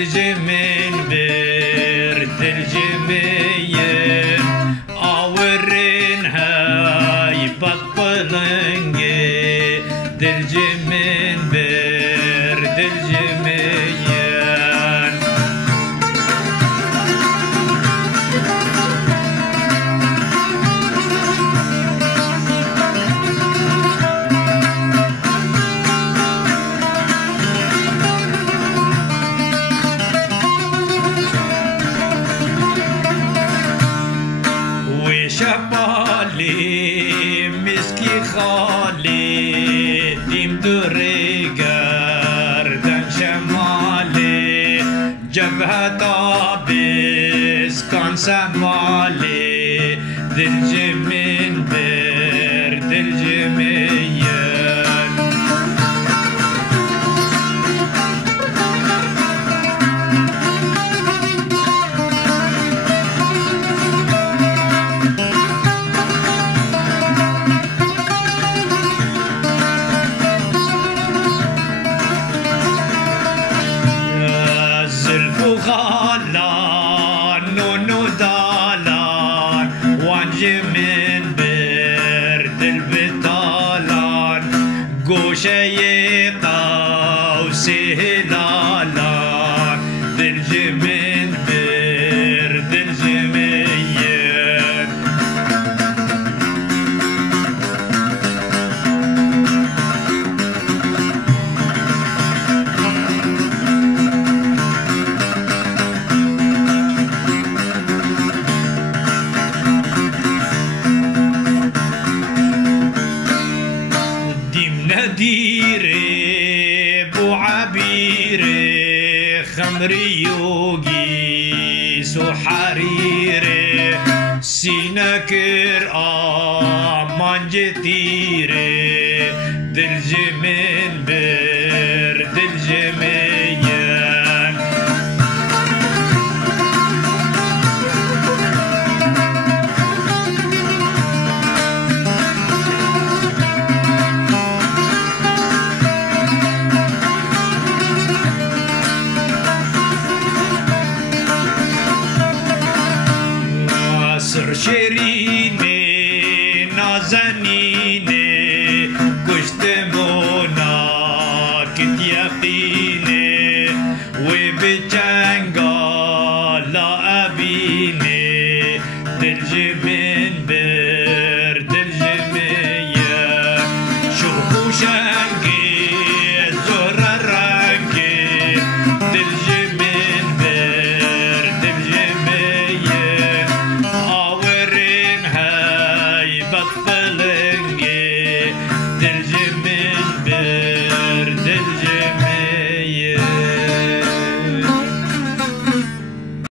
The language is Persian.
دلجمن بر دلجمین آورین های بقلنگی دلجمن بر دلجمین شبالی مسکی خالی دیم دوری گردن شمالی جبهت آبیز کان سمالی دل جمین بر دل جمین من بر دل بطالان گوشه قوس هلالان دل جمن بر دل جمین ندیره بو عبیره خمری یوگی سو حریره سینه کر آمان جتیره دل جمن بر دل جمین شیرینه نازنینه گشت مونا کت یقینه و به جنگا